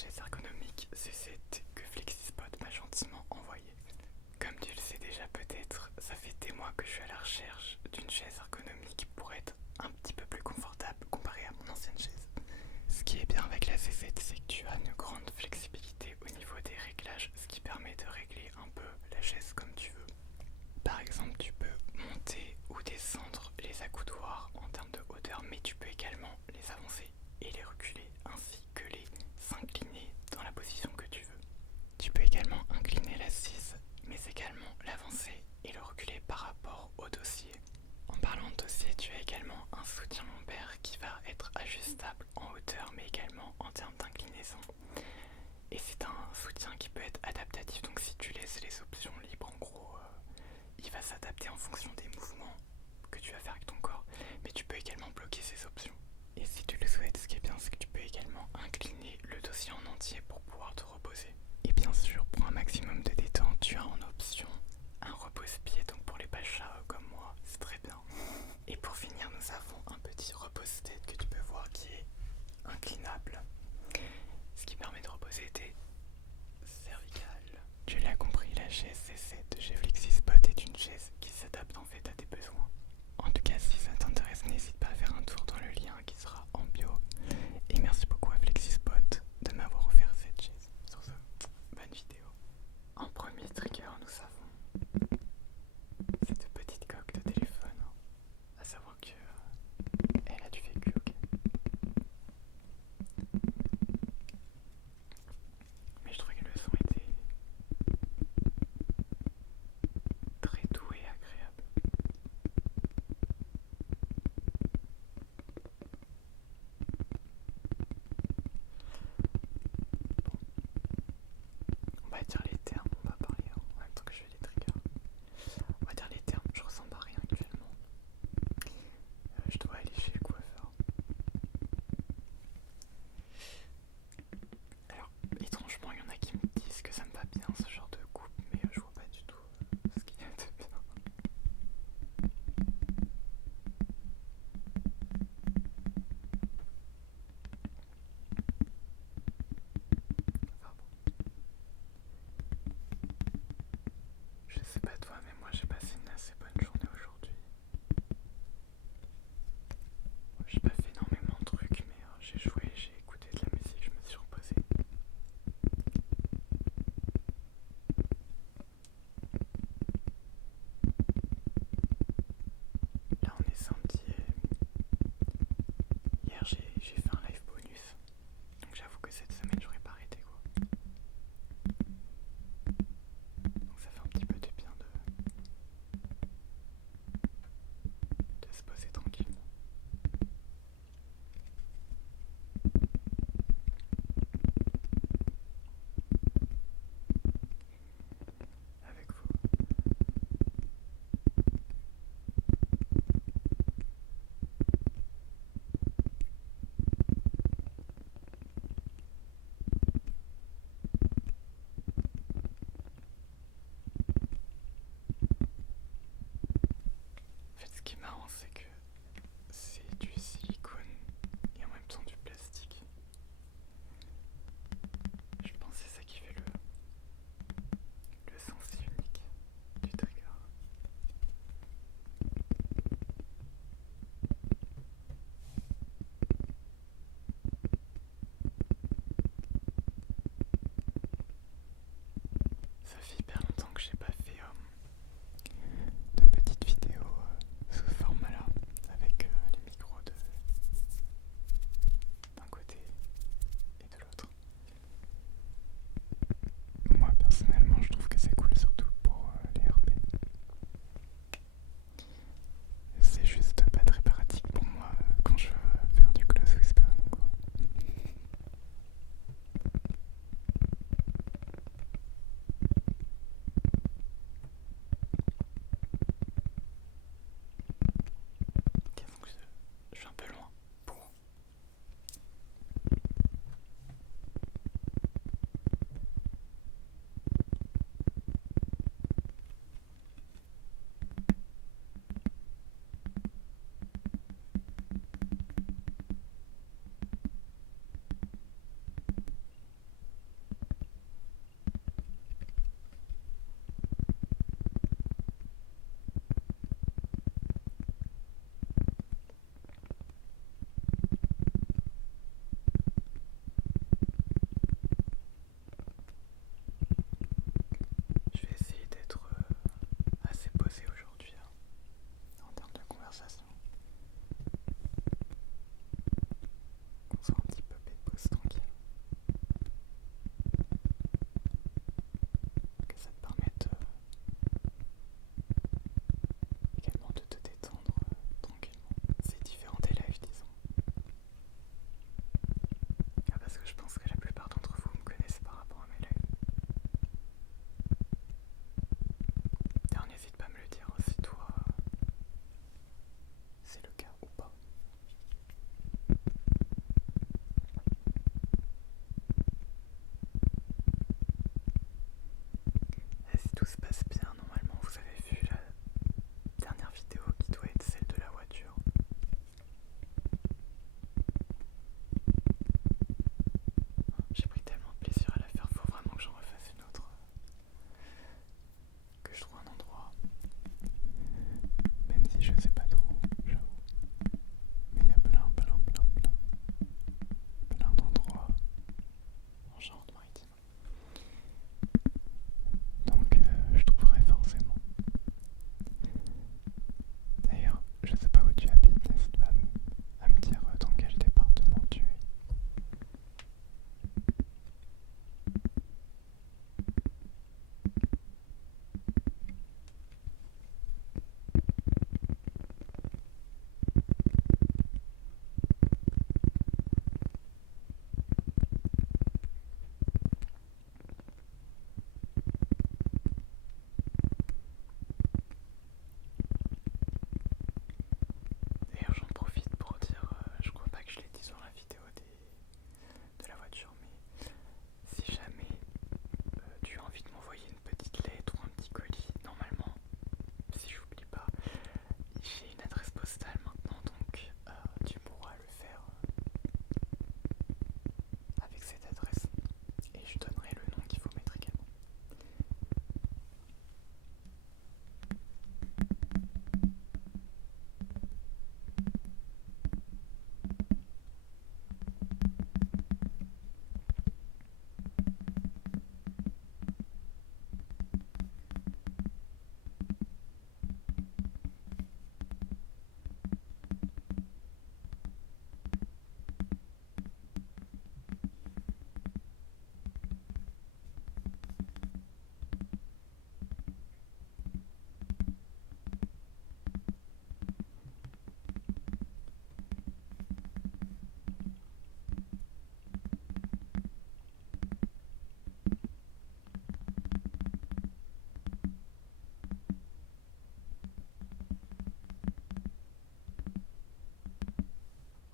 chaise ergonomique C7 que Flexispot m'a gentiment envoyée. Comme tu le sais déjà peut-être, ça fait des mois que je suis à la recherche d'une chaise ergonomique pour être un petit peu plus confortable comparé à mon ancienne chaise. Ce qui est bien avec la C7, c'est que tu as une grande flexibilité au niveau des réglages, ce qui permet de régler un peu la chaise comme tu veux. Par exemple, tu peux monter ou descendre les accoudoirs en termes de hauteur, mais tu peux également les avancer et les reculer, ainsi que les s'incliner dans la position que tu veux. Tu peux également incliner l'assise, mais également l'avancer et le reculer par rapport au dossier. En parlant de dossier, tu as également un soutien lombaire qui va être ajustable en hauteur, mais également en termes d'inclinaison. Et c'est un soutien qui peut être adaptatif, donc si tu laisses les options libres, en gros, il va s'adapter en fonction des mouvements que tu vas faire avec ton corps, mais tu peux également bloquer ces options. Et si tu le souhaites, ce qui est bien, c'est que tu peux également incliner le dossier en entier pour pouvoir te reposer. Et bien sûr, pour un maximum de détente, tu as en option un repose-pied, donc pour les pachas comme moi, c'est très bien. Et pour finir, nous avons un petit repose-tête que tu peux voir qui est inclinable, ce qui permet de reposer tes cervicales. Tu l'as compris, la chaise C7 de chez Flexispot est une chaise qui s'adapte en fait à tes besoins. En tout cas, si ça t'intéresse, n'hésite pas à faire un tour dans le lien qui sera en bio. Et merci beaucoup à Flexispot de m'avoir offert cette chaise. Sur ce, bonne vidéo. En premier trigger, nous avons cette petite coque de téléphone. À savoir que elle a du vécu, ok. Mais je trouvais que le son était très doux et agréable.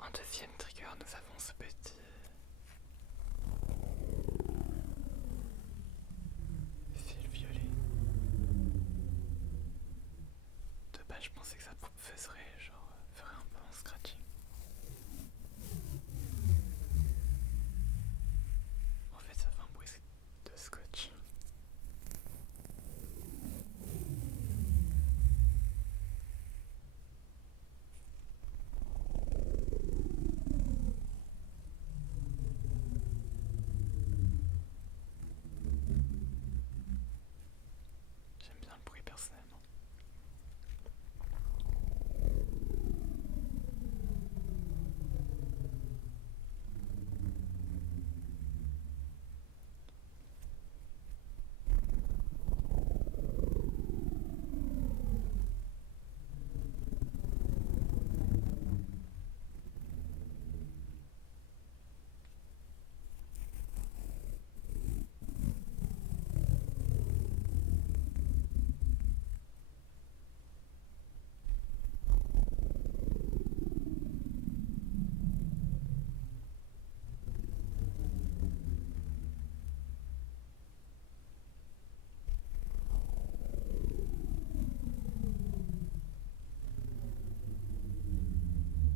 En deuxième trigger, nous avons ce petit fil violet. De base, je pensais que ça ferait ferait un peu en scratching. En fait, ça fait un bruit de scotch. J'aime bien le bruit personnellement.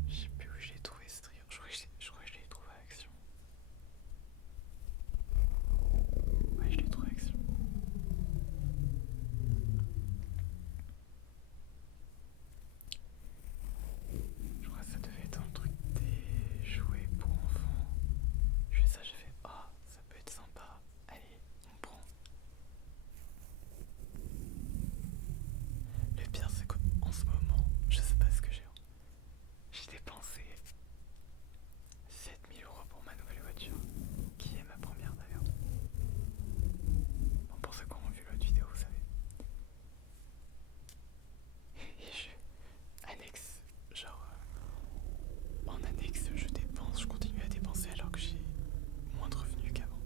Je sais plus où j'ai trouvé ce trigger. Je crois que je l'ai trouvé à Action. Ouais, je l'ai trouvé à Action. Je crois que ça devait être un truc des jouets pour enfants. Je fais ça, j'ai fait oh, ça peut être sympa. Allez, on prend. Le pire, c'est qu'en ce moment, je sais pas ce que j'ai. J'ai dépensé 7 000 € pour ma nouvelle voiture, qui est ma première d'ailleurs. Bon, pour ceux qui ont vu l'autre vidéo, vous savez. Et je annexe, en annexe, je dépense, je continue à dépenser alors que j'ai moins de revenus qu'avant.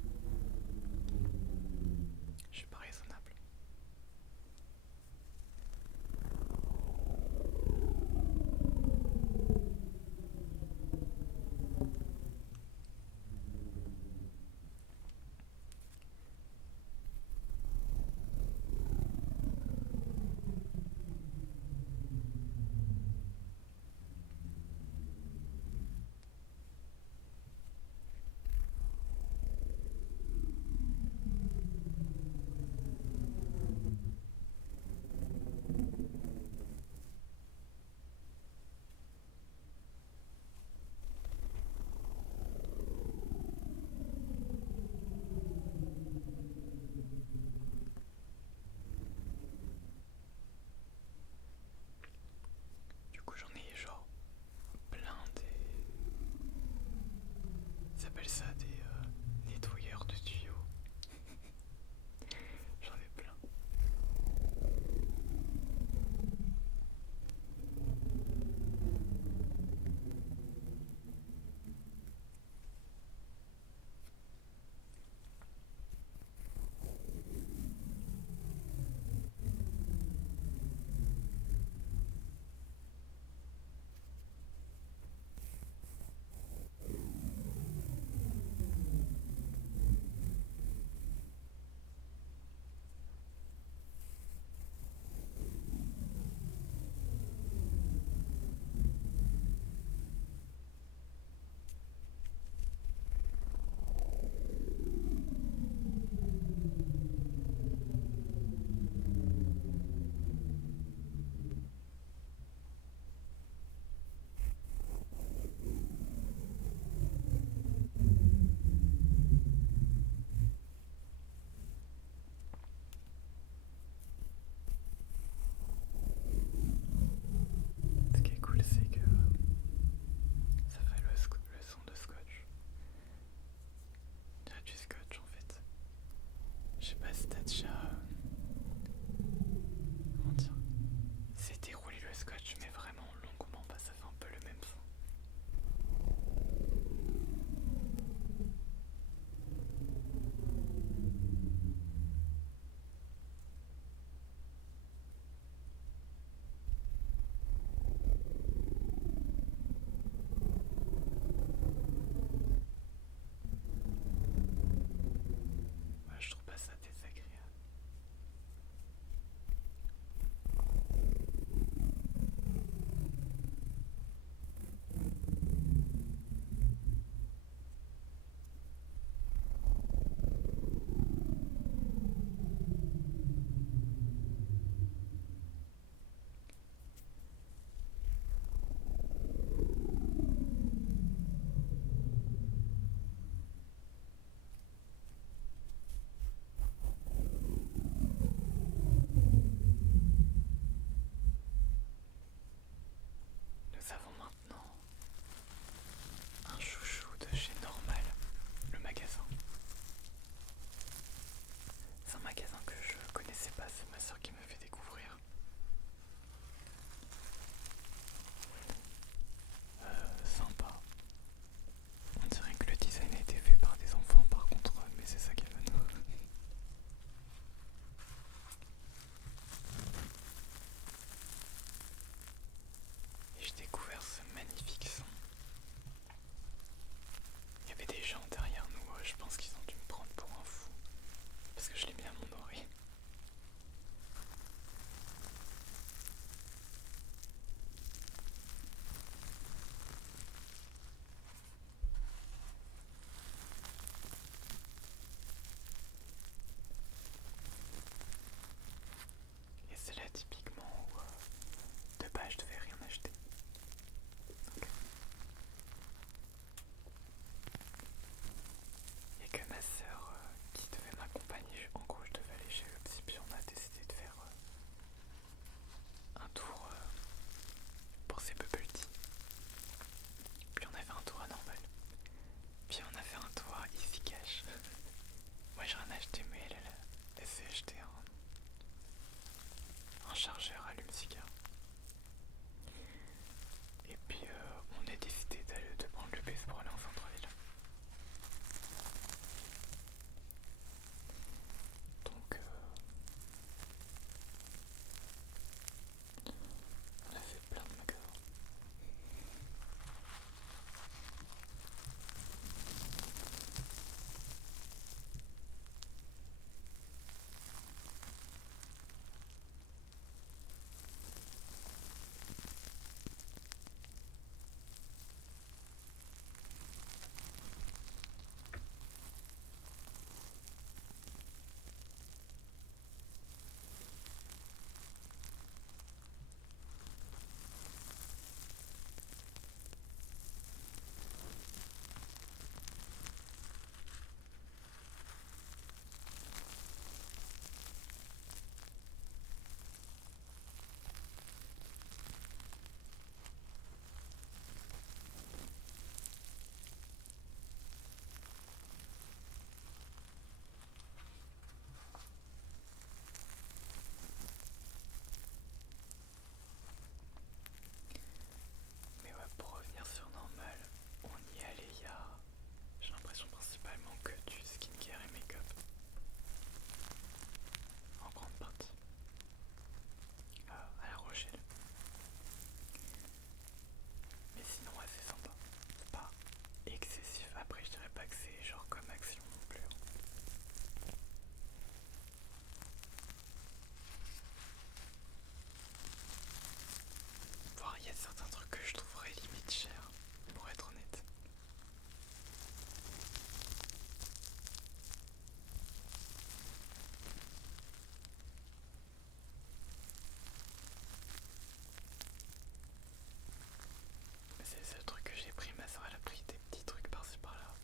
Je suis pas raisonnable. Du coup, j'en ai plein des. Ils appellent ça des nettoyeurs de tuyaux. J'en ai plein. magnifique son. Il y avait des gens derrière nous, je pense qu'ils ont dû me prendre pour un fou, parce que je l'ai mis à mon oreille. Et c'est là typiquement où de base je devais rien acheter. Ok. Il n'y a que ma soeur qui devait m'accompagner. En gros, je devais aller chez le psy, puis on a décidé de faire un tour pour ses bubble tea. Puis on a fait un tour anormal. Puis on a fait un tour easy cash. Moi j'ai rien acheté, mais elle s'est acheté un chargeur allume-cigare. Et puis on a décidé de prendre le bus pour aller en centre-ville. Donc on a fait plein de magasins. Mais ouais, pour revenir sur normal, on y allait il y a, j'ai l'impression principalement que du skincare et make-up. En grande partie. À La Rochelle. Mais sinon, ouais, c'est sympa. C'est pas excessif. Après, je dirais pas que c'est genre comme Action non plus. Voire il y a certains trucs que je trouverais limite cher, pour être honnête. Mais c'est le seul truc que j'ai pris, ma soeur elle a pris des petits trucs par-ci par-là.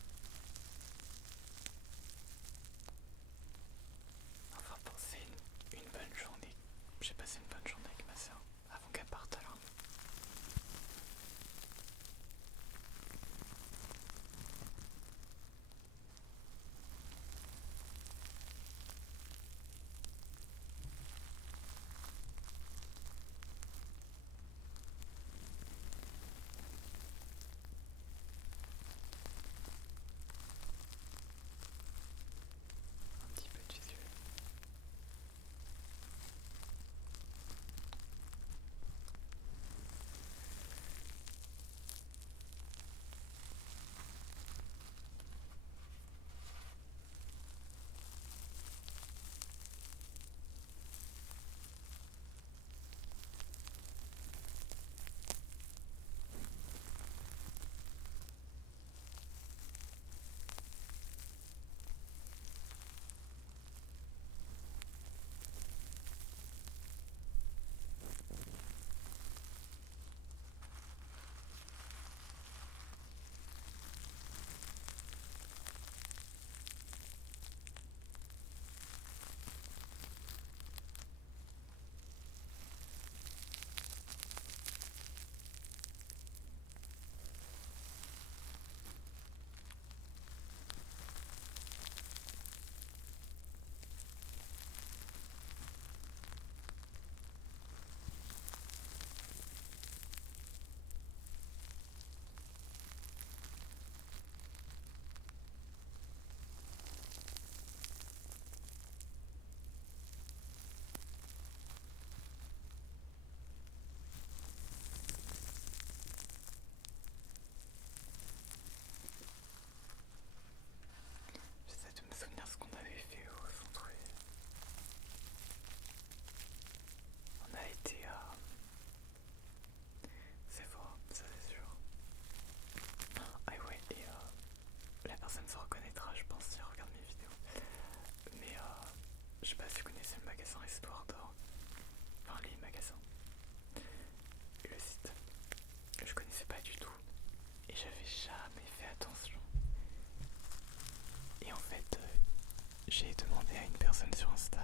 j'ai demandé à une personne sur Insta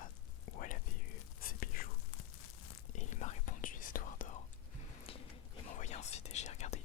où elle avait eu ses bijoux et il m'a répondu Histoire d'or. Il m'a envoyé un site et j'ai regardé